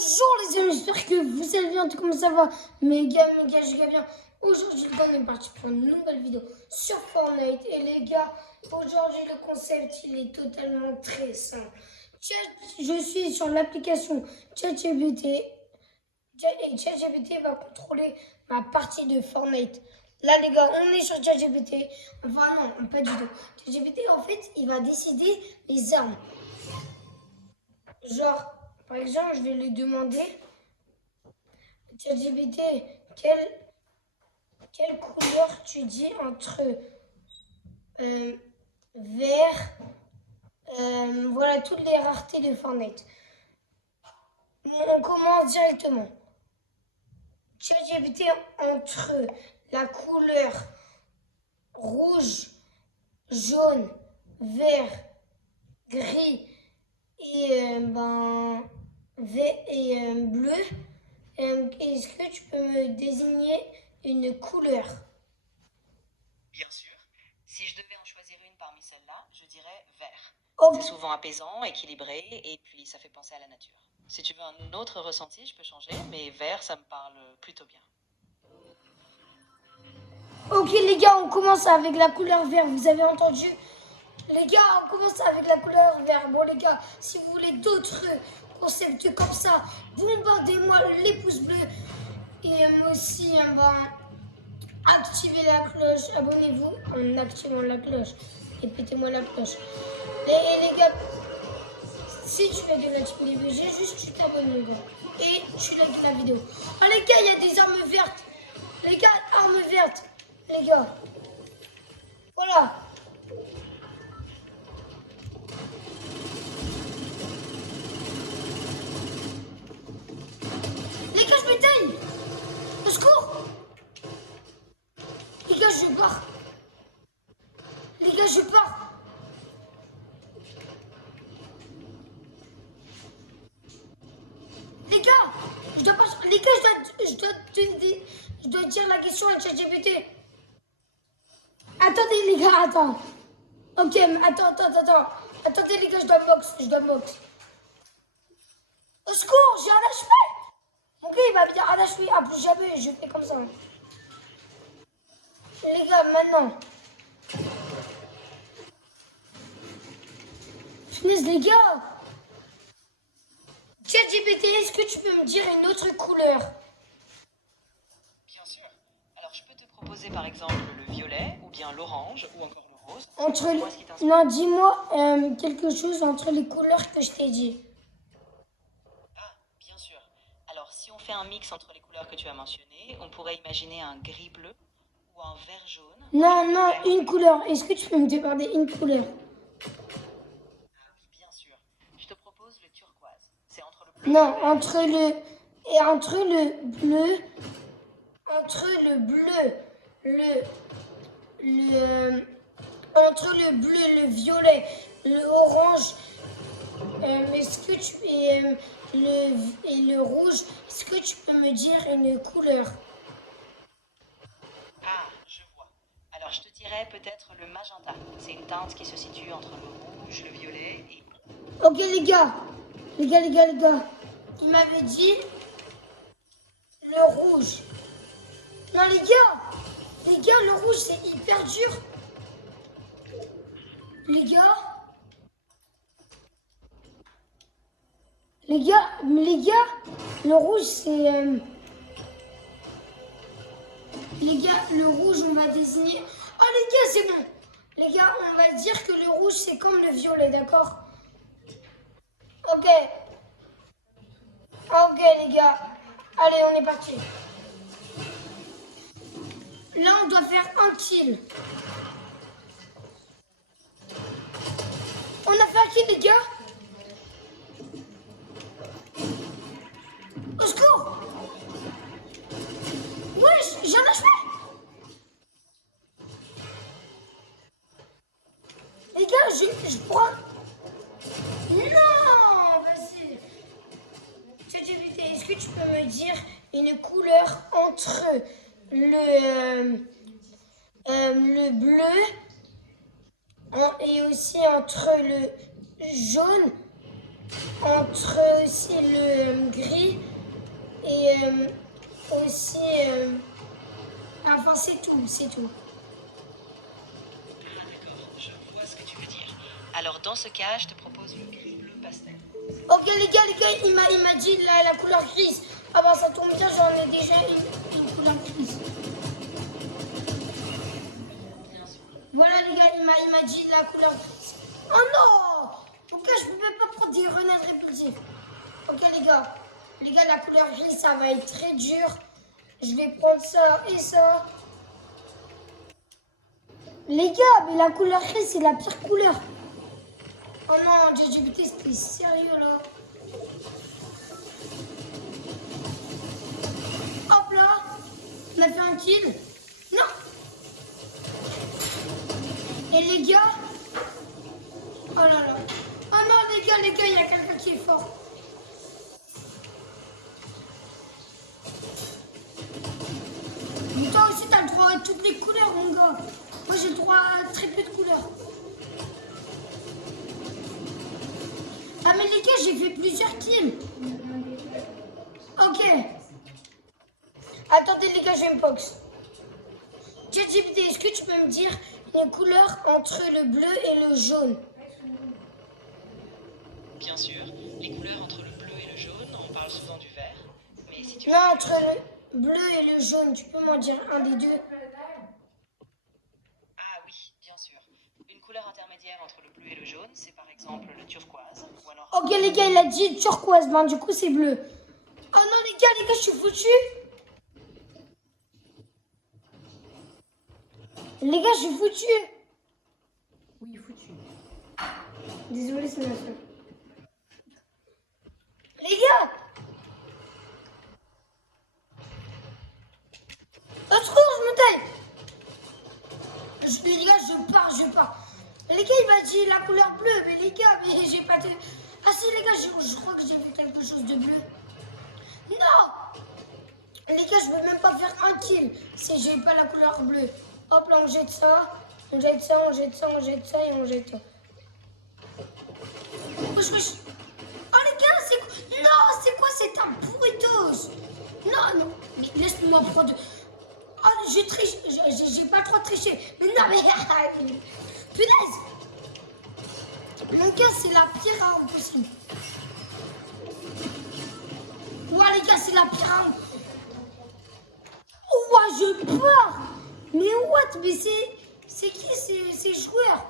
Bonjour les amis, j'espère que vous allez bien, comment ça va? Méga, giga bien. Aujourd'hui les gars, on est parti pour une nouvelle vidéo sur Fortnite. Et les gars, aujourd'hui le concept il est totalement très simple. Je suis sur l'application ChatGPT et ChatGPT va contrôler ma partie de Fortnite. Là les gars, on est sur ChatGPT. Enfin non, pas du tout. ChatGPT en fait, il va décider les armes. Genre, par exemple, je vais lui demander, ChatGPT, quelle couleur tu dis entre vert, voilà, toutes les raretés de Fortnite. On commence directement. ChatGPT entre la couleur rouge, jaune, vert, gris et bleu. Est-ce que tu peux me désigner une couleur? Bien sûr. Si je devais en choisir une parmi celles-là, je dirais vert. Okay. C'est souvent apaisant, équilibré et puis ça fait penser à la nature. Si tu veux un autre ressenti, je peux changer, mais vert, ça me parle plutôt bien. Ok les gars, on commence avec la couleur vert, vous avez entendu? Les gars, on commence avec la couleur vert. Bon les gars, si vous voulez d'autres concepts comme ça, bombardez-moi les pouces bleus. Et moi aussi, activez la cloche, abonnez-vous en activant la cloche. Et pétez-moi la cloche. Les gars, si tu fais de la team DBG, juste tu t'abonnes les gars. Et tu likes la vidéo. Ah les gars, il y a des armes vertes. Les gars, armes vertes. Les gars. Voilà. Les gars, je m'éteigne. Au secours. Les gars, je pars. Les gars, je pars. Les gars, je dois pas... Les gars, je dois dire la question à ChatGPT. Attendez les gars, attends. Ok, attends. Attendez les gars, je dois box. Au secours, j'ai un HP. Mon gars, il va me dire un HP. Ah, plus jamais, je fais comme ça. Les gars, maintenant. Finisse les gars. ChatGPT, est-ce que tu peux me dire une autre couleur? Bien sûr. Alors je peux te proposer par exemple le violet, ou bien l'orange, ou encore le rose. Non, dis-moi quelque chose entre les couleurs que je t'ai dit. Ah, bien sûr. Alors si on fait un mix entre les couleurs que tu as mentionnées, on pourrait imaginer un gris-bleu ou un vert-jaune. Non, une couleur. Est-ce que tu peux me demander une couleur? Bien sûr. Je te propose le turquoise. C'est entre le bleu. Non, entre le bleu, entre le bleu, le violet, le orange, est-ce que tu et le rouge, est-ce que tu peux me dire une couleur? Ah, je vois. Alors je te dirais peut-être le magenta. C'est une teinte qui se situe entre le rouge, le violet et... Ok les gars. Il m'avait dit le rouge. Non les gars, le rouge c'est hyper dur. Les gars, le rouge c'est... Les gars, le rouge on va désigner... Oh les gars, c'est bon. Les gars, on va dire que le rouge c'est comme le violet, d'accord? Ok. Ok les gars. Allez, on est parti. Là, on doit faire un kill. On a fait un kill, les gars. Au secours. Wesh, j'ai un HP. Les gars, je prends... Non, vas-y. ChatGPT, est-ce que tu peux me dire une couleur entre le bleu et aussi entre le jaune, entre aussi le gris Et aussi, enfin c'est tout, c'est tout. Ah, d'accord, je vois ce que tu veux dire. Alors, dans ce cas, je te propose le gris bleu pastel. Ok les gars, il m'a dit la couleur grise. Ah bah ça tombe bien, j'en ai déjà une couleur grise. Bien sûr. Voilà les gars, il m'a dit la couleur grise. Oh non! Pourquoi je ne peux pas prendre des grenades répulsives? Ok les gars, la couleur grise ça va être très dur. Je vais prendre ça et ça. Les gars, mais la couleur grise c'est la pire couleur. Oh non, JGBT c'était sérieux là. Hop là, on a fait un kill. Non. Et les gars, oh là là. Oh non les gars, il y a quelqu'un qui est fort. Mais toi aussi t'as le droit à toutes les couleurs mon gars. Moi j'ai le droit à très peu de couleurs. Ah mais les gars, j'ai fait plusieurs kills. Ok. Attendez les gars, je vais me box. ChatGPT, est-ce que tu peux me dire les couleurs entre le bleu et le jaune? Bien sûr, les couleurs entre le bleu et le jaune, on parle souvent du vert. Mais si tu Non, entre le bleu et le jaune, tu peux m'en dire un des deux? Ah oui, bien sûr. Une couleur intermédiaire entre le bleu et le jaune, c'est par exemple le turquoise. Ou alors... Ok les gars, il a dit turquoise, ben du coup c'est bleu. Oh non les gars, je suis foutu. Les gars, je suis foutu. Oui, foutu. Désolé, c'est ma soeur. Les gars! Au secours, je me taille! Les gars, je pars. Les gars, il m'a dit la couleur bleue, mais les gars, mais j'ai pas de... Ah si, les gars, je crois que j'ai vu quelque chose de bleu. Non! Les gars, je peux même pas faire un kill si j'ai pas la couleur bleue. Hop là, on jette ça et on jette ça. Wesh, wesh. Oh les gars, c'est quoi? Non, c'est quoi? C'est un burritos. Non, mais laisse-moi prendre... Oh, je triche, j'ai pas trop triché. Mais non, mais... Punaise. Mon gars, c'est la pire arme possible. Ouais, les gars, c'est la pire arme. Oh, ouais, je pars. Mais what? Mais c'est qui ces joueurs?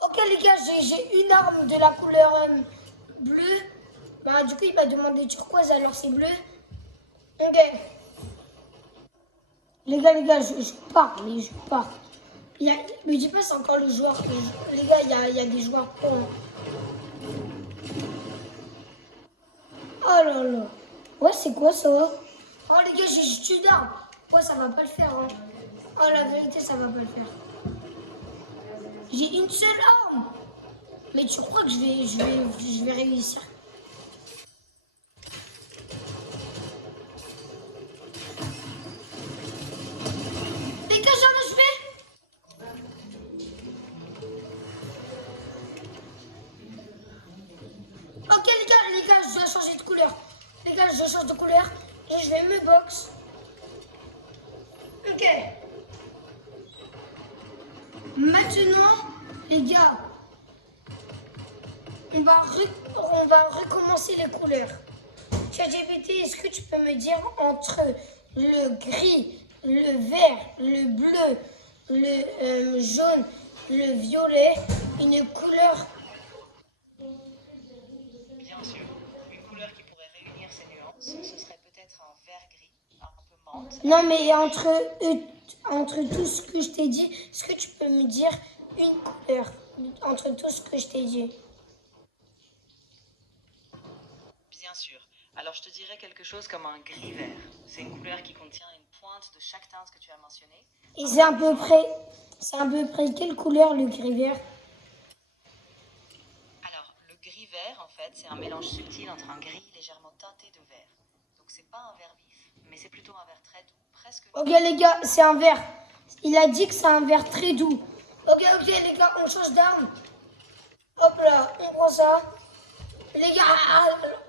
Ok, les gars, j'ai une arme de la couleur bleue. Bah, du coup, il m'a demandé turquoise, alors c'est bleu. Ok. Les gars, je pars, mais je pars. Mais dis pas, c'est encore le joueur. Les gars, il y a des joueurs pro. Hein. Oh là là. Ouais, c'est quoi ça? Oh les gars, j'ai juste une arme. Ouais, ça va pas le faire. Hein. Oh, la vérité, ça va pas le faire. J'ai une seule arme. Mais tu crois que je vais réussir? Les gars, j'en ai fait. Ok les gars, je dois changer de couleur. Les gars, je change de couleur et je vais me box. Ok. Maintenant, les gars, on va recommencer les couleurs. ChatGPT, est-ce que tu peux me dire entre le gris, le vert, le bleu, le jaune, le violet, une couleur? Bien sûr, une couleur qui pourrait réunir ces nuances, ce serait peut-être un vert gris, un peu menthe. Non, mais entre tout ce que je t'ai dit, est-ce que tu peux me dire une couleur entre tout ce que je t'ai dit? Bien sûr. Alors je te dirais quelque chose comme un gris vert. C'est une couleur qui contient une pointe de chaque teinte que tu as mentionnée. Et c'est à peu près quelle couleur le gris vert? Alors le gris vert, en fait, c'est un mélange subtil entre un gris légèrement teinté de vert. Donc c'est pas un vert vif, mais c'est plutôt un vert très doux, presque... Ok les gars, c'est un vert. Il a dit que c'est un vert très doux. Ok les gars, on change d'arme. Hop là, on prend ça. Les gars,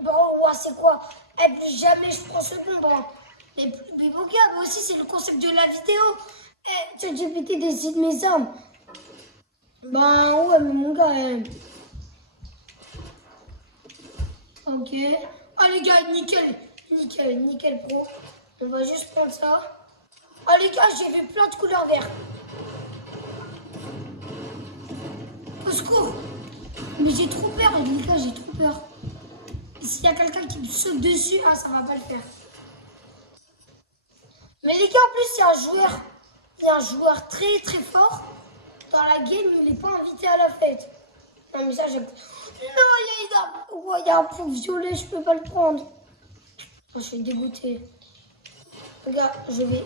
bon, ouais, c'est quoi? Et plus jamais je prends ce bon. Bon. Mais mon gars, moi aussi, c'est le concept de la vidéo. Eh, ChatGPT décide mes armes. Ben ouais, mais mon gars. Ok. Ah les gars, nickel pro. On va juste prendre ça. Ah les gars, j'ai vu plein de couleurs vertes. Au secours. Mais j'ai trop peur, les gars, j'ai trop peur. Et s'il y a quelqu'un qui me saute dessus, ah ça va pas le faire. Mais les gars, en plus, il y a un joueur très très fort. Dans la game, il n'est pas invité à la fête. Non mais ça, j'ai... Non, il y a un pot violet, je peux pas le prendre. Oh, je suis dégoûtée. Regarde, je vais.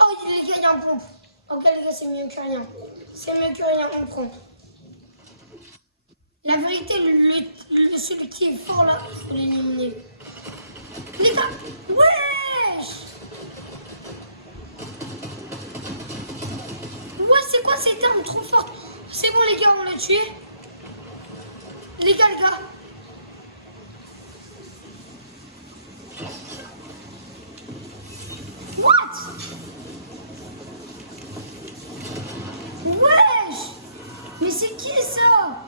Oh, les gars, il y a un pompe. Ok, les gars, c'est mieux que rien. C'est mieux que rien, on prend. La vérité, celui qui est fort là, il faut l'éliminer. Les gars, wesh! Ouais, c'est quoi cette arme trop forte? C'est bon, les gars, on l'a tué. Les gars. What? Wesh! Mais c'est qui ça?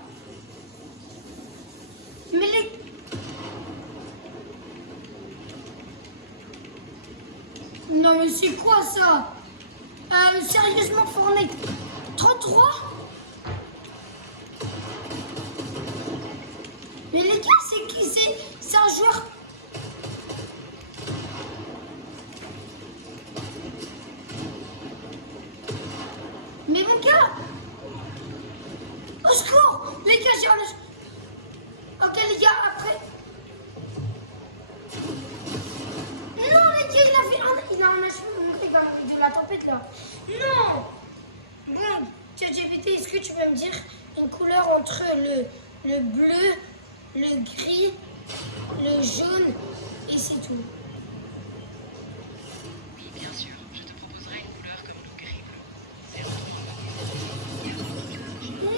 Mais les... Non mais c'est quoi ça? Sérieusement Fortnite 33? Mais les gars, c'est qui? C'est un joueur... Mais mon gars! Au secours! Les gars, j'ai un... Ok les gars, après... Non les gars, il a un achèvement, il va avec de la tempête là. Non! Bon, ChatGPT, est-ce que tu peux me dire une couleur entre le bleu, le gris, le jaune et c'est tout? Oui, bien sûr. Je te proposerai une couleur comme le gris bleu. C'est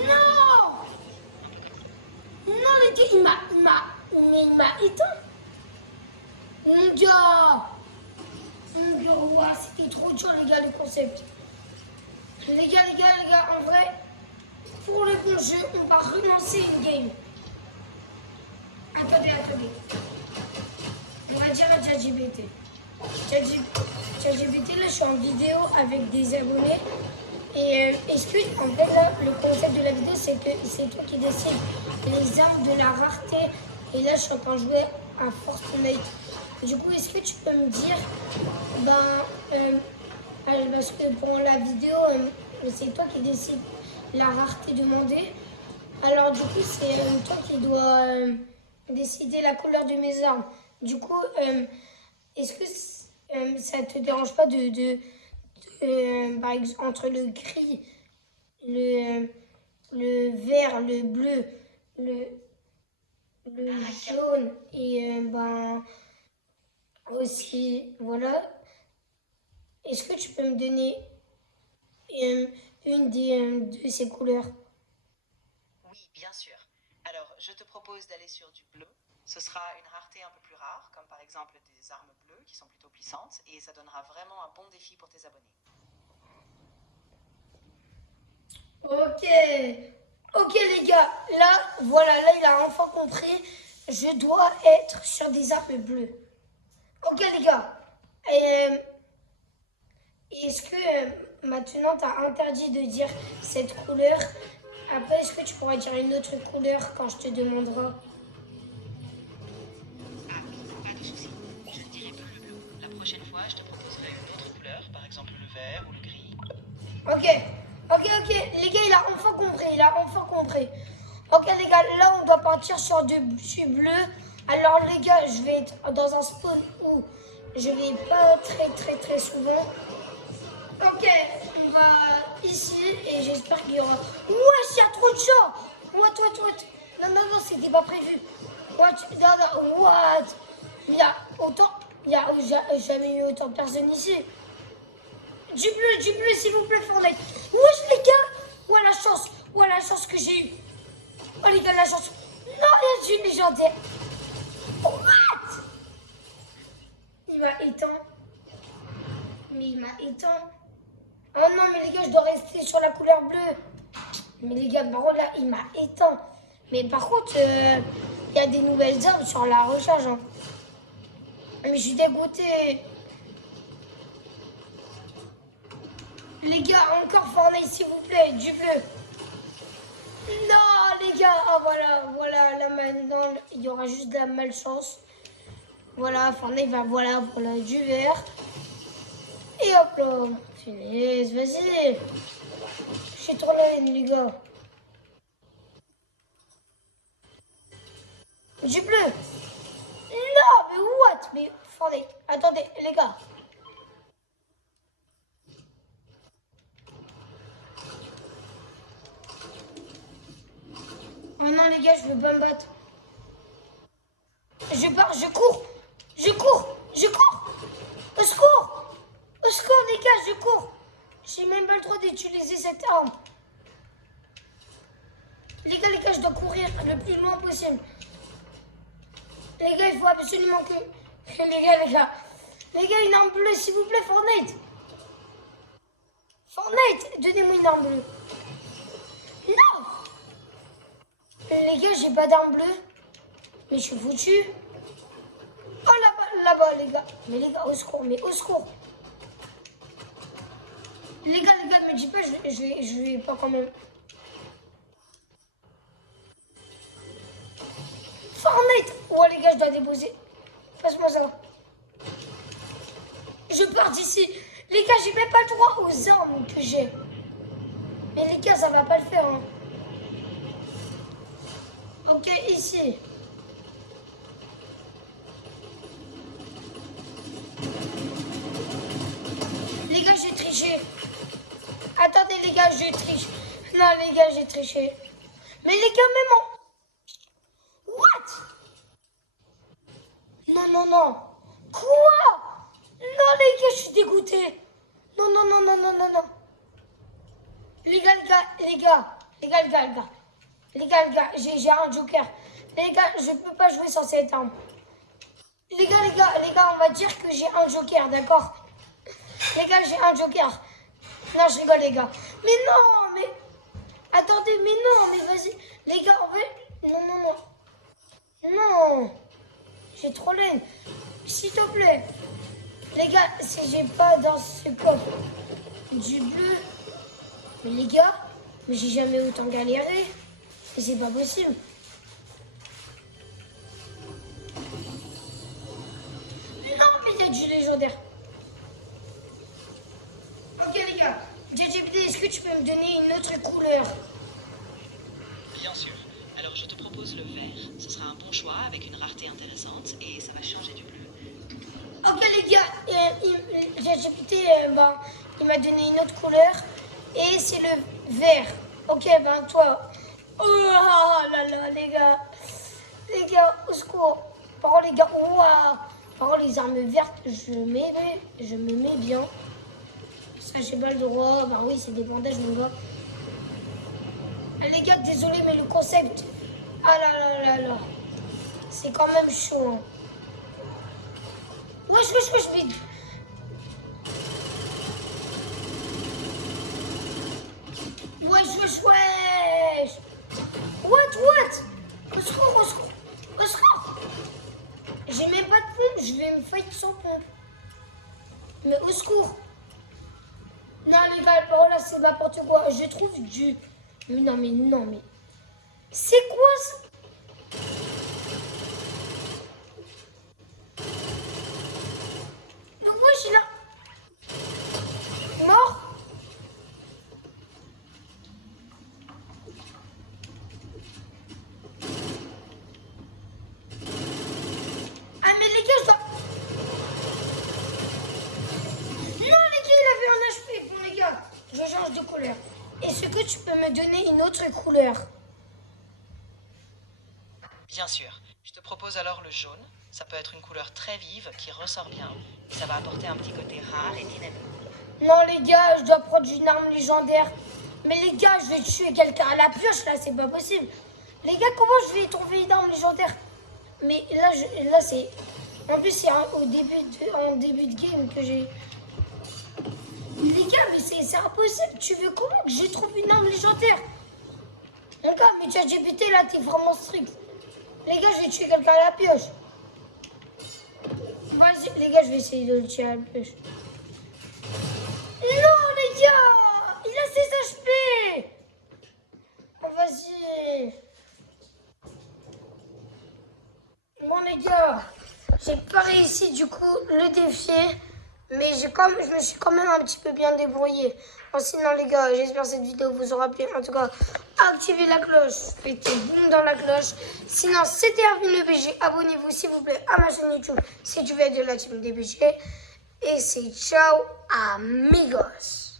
Non! Non les gars, il m'a éteint. Mon gars, ouais, c'était trop dur les gars le concept. Les gars, en vrai, pour le bon jeu, on va relancer une game. Attendez. On va dire à ChatGPT. ChatGPT, là, je suis en vidéo avec des abonnés. Et est-ce que, en fait, là, le concept de la vidéo, c'est que c'est toi qui décides les armes de la rareté. Et là, je suis en train de jouer à Fortnite. Du coup, est-ce que tu peux me dire, parce que pour la vidéo, c'est toi qui décides la rareté demandée. Alors du coup, c'est toi qui dois décider la couleur de mes armes. Du coup, est-ce que ça te dérange pas par exemple, entre le gris, le vert, le bleu, le jaune et aussi, voilà. Est-ce que tu peux me donner une de ces couleurs? Oui, bien sûr. Alors, je te propose d'aller sur du bleu. Ce sera une rareté un peu plus rare, comme par exemple des armes bleues qui sont plutôt puissantes, et ça donnera vraiment un bon défi pour tes abonnés. Ok les gars, là il a enfin compris, je dois être sur des armes bleues. Ok les gars, et est-ce que maintenant tu as interdit de dire cette couleur? Après, est-ce que tu pourras dire une autre couleur quand je te demanderai? Ah oui, pas de souci. Je ne dirai plus le bleu. La prochaine fois, je te proposerai une autre couleur, par exemple le vert ou le gris. Ok, les gars, il a enfin compris. Ok les gars, là on doit partir sur du bleu. Alors les gars, je vais être dans un spawn où je vais pas très souvent. Ok, on va ici et j'espère qu'il y aura... Wesh, il y a trop de gens. What? Non, c'était pas prévu. What? Il y a jamais eu autant de personnes ici. Du bleu, s'il vous plaît, Fortnite. Wesh, les gars. La chance que j'ai eue. Oh, les gars, la chance. Non, il y a une légendaire. What? sur la couleur bleue. Mais les gars, par contre, là, il m'a éteint. Mais par contre, il y a des nouvelles armes sur la recharge. Hein. Mais je suis dégoûté. Les gars, encore Fortnite, s'il vous plaît, du bleu. Non, les gars, ah voilà, là maintenant, il y aura juste de la malchance. Voilà, Fortnite va, voilà, du vert. Et hop là, finisse, vas-y. Je suis trop laine, les gars. Du bleu. Non, mais what? Mais Fortnite, attendez, les gars. Oh non, les gars, je veux pas me battre. Je pars, je cours. Au secours. Au secours, les gars, je cours. J'ai même pas le droit d'utiliser cette arme. Les gars, je dois courir le plus loin possible. Les gars, il faut absolument que... Les gars, une arme bleue, s'il vous plaît, Fortnite. Fortnite, donnez-moi une arme bleue. Non. Les gars, j'ai pas d'arme bleue. Mais je suis foutu. Oh, là-bas, les gars. Mais les gars, au secours, Les gars, me dis pas, je vais pas quand même. Fortnite. Oh, les gars, je dois déposer. Passe-moi ça. Je pars d'ici. Les gars, j'ai même pas le droit aux armes que j'ai. Mais les gars, ça va pas le faire. Hein. Ok, ici. Les gars, j'ai triché. Attendez, les gars, je triche. Non, les gars, j'ai triché. Mais les gars, même en... What? Non. Quoi? Non, les gars, je suis dégoûté. Non. Les gars, j'ai un joker. Les gars, je peux pas jouer sans cette arme. Les gars, on va dire que j'ai un joker, d'accord? Les gars, j'ai un joker. Non, je rigole, les gars. Mais non, mais... Attendez, mais vas-y. Les gars, en fait... Non. J'ai trop l'aine. S'il te plaît. Les gars, si j'ai pas dans ce coffre du bleu... Mais les gars, mais j'ai jamais autant galéré. Et c'est pas possible. Non, mais il y a du légendaire. Ok les gars, ChatGPT, est-ce que tu peux me donner une autre couleur? Bien sûr. Alors je te propose le vert. Ce sera un bon choix avec une rareté intéressante et ça va changer du bleu. Ok les gars, ChatGPT, il m'a donné une autre couleur et c'est le vert. Ok, ben toi. Oh là, les gars, au secours. Par contre, les gars, waouh. Par contre, les armes vertes, je me mets bien. Ça, j'ai pas le droit. Bah oui, c'est des bandages, mon gars. Ah, les gars, désolé, mais le concept... Ah là. C'est quand même chaud. Hein. Wesh, vite. Wesh. What? Au secours. J'ai même pas de pompe, je vais me fight sans pompe. Mais au secours. Non les gars, oh là c'est n'importe quoi. Je trouve du... Mais non mais... C'est quoi ça? Donc moi je suis là. Mort? Ah mais les gars, je dois... Non les gars, il avait un HP. Bon les gars, je change de couleur. Est-ce que tu peux me donner une autre couleur? Bien sûr. Je te propose alors le jaune. Ça peut être une couleur très vive qui ressort bien. Et ça va apporter un petit côté rare et dynamique. Non les gars, je dois prendre une arme légendaire. Mais les gars, je vais tuer quelqu'un à la pioche là, c'est pas possible. Les gars, comment je vais trouver une arme légendaire? Mais là c'est... En plus c'est en début de game que j'ai... Les gars, mais c'est impossible. Tu veux comment que je trouve une arme légendaire? Les gars, mais ChatGPT là, t'es vraiment strict. Les gars, je vais tuer quelqu'un à la pioche. Vas-y, les gars, je vais essayer de le tuer à la pioche. Non, les gars, il a 16 HP. Oh, vas-y. Bon, les gars, j'ai pas réussi du coup le défi. Mais je me suis quand même un petit peu bien débrouillé. Bon, sinon les gars, j'espère que cette vidéo vous aura plu. En tout cas, activez la cloche, mettez boum dans la cloche. Sinon, c'était Erwin le BG. Abonnez-vous s'il vous plaît à ma chaîne YouTube si tu veux être de la team des BG. Et c'est ciao amigos.